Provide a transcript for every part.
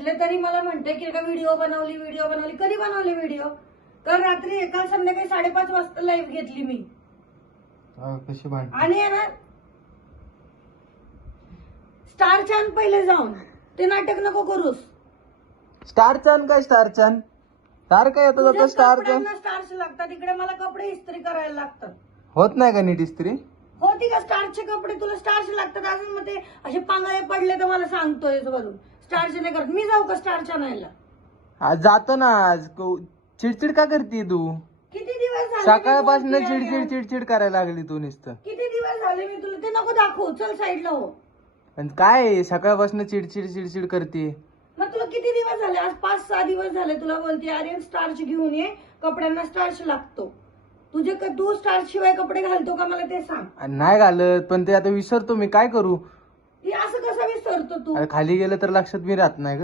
घेतले तरी मला म्हणते की का व्हिडिओ बनवली व्हिडिओ बनवली. कधी बनवली व्हिडिओ? काल रात्री काल संध्याकाळी साडेपाच वाजता लाईव्ह घेतली मी. कशी आणि आहे ना स्टार चांद पहिले जाऊन ते नाटक नको करूस. स्टार चान काय स्टार चान? स्टार काय तुझ्या जातं? स्टार चान? कपड्यांना स्टार्स लागतात. इकडे मला कपडे इस्त्री करायला लागतात. होत नाही का नीट इस्त्री? होती का स्टारचे कपडे? तुला स्टारचे लागतात. अजून मग ते असे पांगळे पडले तर मला सांगतोय वरून. स्टारचे नाही करत मी जाऊ का स्टारच्या नाहीला आज जातो ना आज. को- चिडचिड का करते तू? किती दिवस झाले मी सकाळपासून चिडचिड. चिडचिड करायला लागली तू नुसतं. किती दिवस झाले मी तुला? ते नको दाखवू. चल साईडला हो. आणि काय आहे, सकाळपासून चिडचिड चिडचिड करते. मग तुला किती दिवस झाले? आज पाच सहा दिवस झाले तुला बोलते अरे स्टार्च घेऊन ये. कपड्यांना स्टार्च लागतो. तुझे क- तू स्टार्च शिवाय कपडे घालतो का? मला ते सांग. आणि नाही घालत पण ते आता विसरतो मी. काय करू? कसं विसरतो तू. अरे खाली गेलं तर लक्षात मी राहत नाही ग.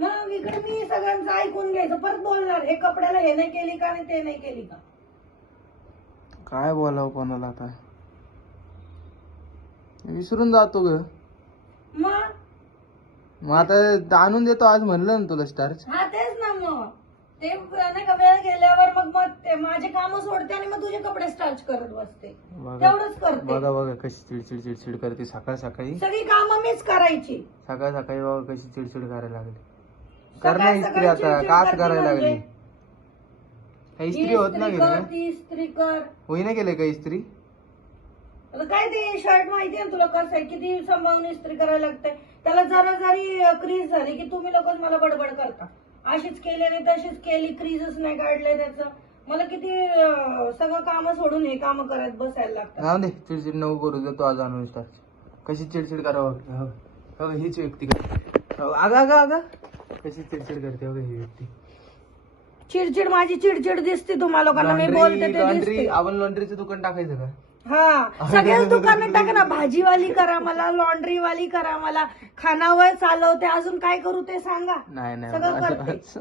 मग इकडे मी सगळ्यांचं ऐकून घ्यायचं. परत बोलणार हे कपड्याला हे नाही केली का आणि ते नाही केली का? काय बोलावं कोणाला आता? विसरून जातो ग. मग? मग आता आणून देतो आज म्हणलं ना तुला स्टार हा तेच ना मग. ते नाही का वेळ गेल्यावर मग मग ते माझे काम सोडते आणि मग तुझे कपडे स्टार्च करत बसते. तेवढंच करते. बघा बघा कशी चिडचिड चिडचिड करते. सकाळ सकाळी सगळी कामं मीच करायची. सकाळ सकाळी बघा कशी चिडचिड करायला लागली. सकाळ कर ना इस्त्री सकाळी आता. चिडचिड काच करते करायला म्हणजे. लागली. इस्त्री होत ना इस्त्री गेलं कर का ती इस्त्री कर. होईना गेले का इस्त्री? आता काय ते शर्ट माहितीये ना तुला कसं आहे? किती सांभाळून इस्त्री करायला लागतंय त्याला जरा जरी क्रीज झाली की तुम्ही लोकच मला बडबड करता. अशीच केली नाही तशीच केली क्रीजच नाही काढले त्याचं. मला किती अं, सगळं काम सोडून हे काम करत बसायला लागतात. दे चिडचिड नको करू देतो आज आणून स्टार कशी चिडचिड करावं? हो, हो, हीच व्यक्ती करते हो, अगं अगं अगं कशी चिडचिड करते बघा ही व्यक्ती. चिडचिड माझी चिडचिड दिसते तुम्हाला लोकांना मी बोलते ते लॉन्ड्री दिसते. आपण लॉन्ड्रीचं दुकान टाकायचं का? हा. सगळ्याच दुकानात टाका ना. भाजीवाली करा मला लॉन्ड्रीवाली करा मला खानावळ चालवते अजून काय करू ते सांगा. नाही सगळं नाही करते.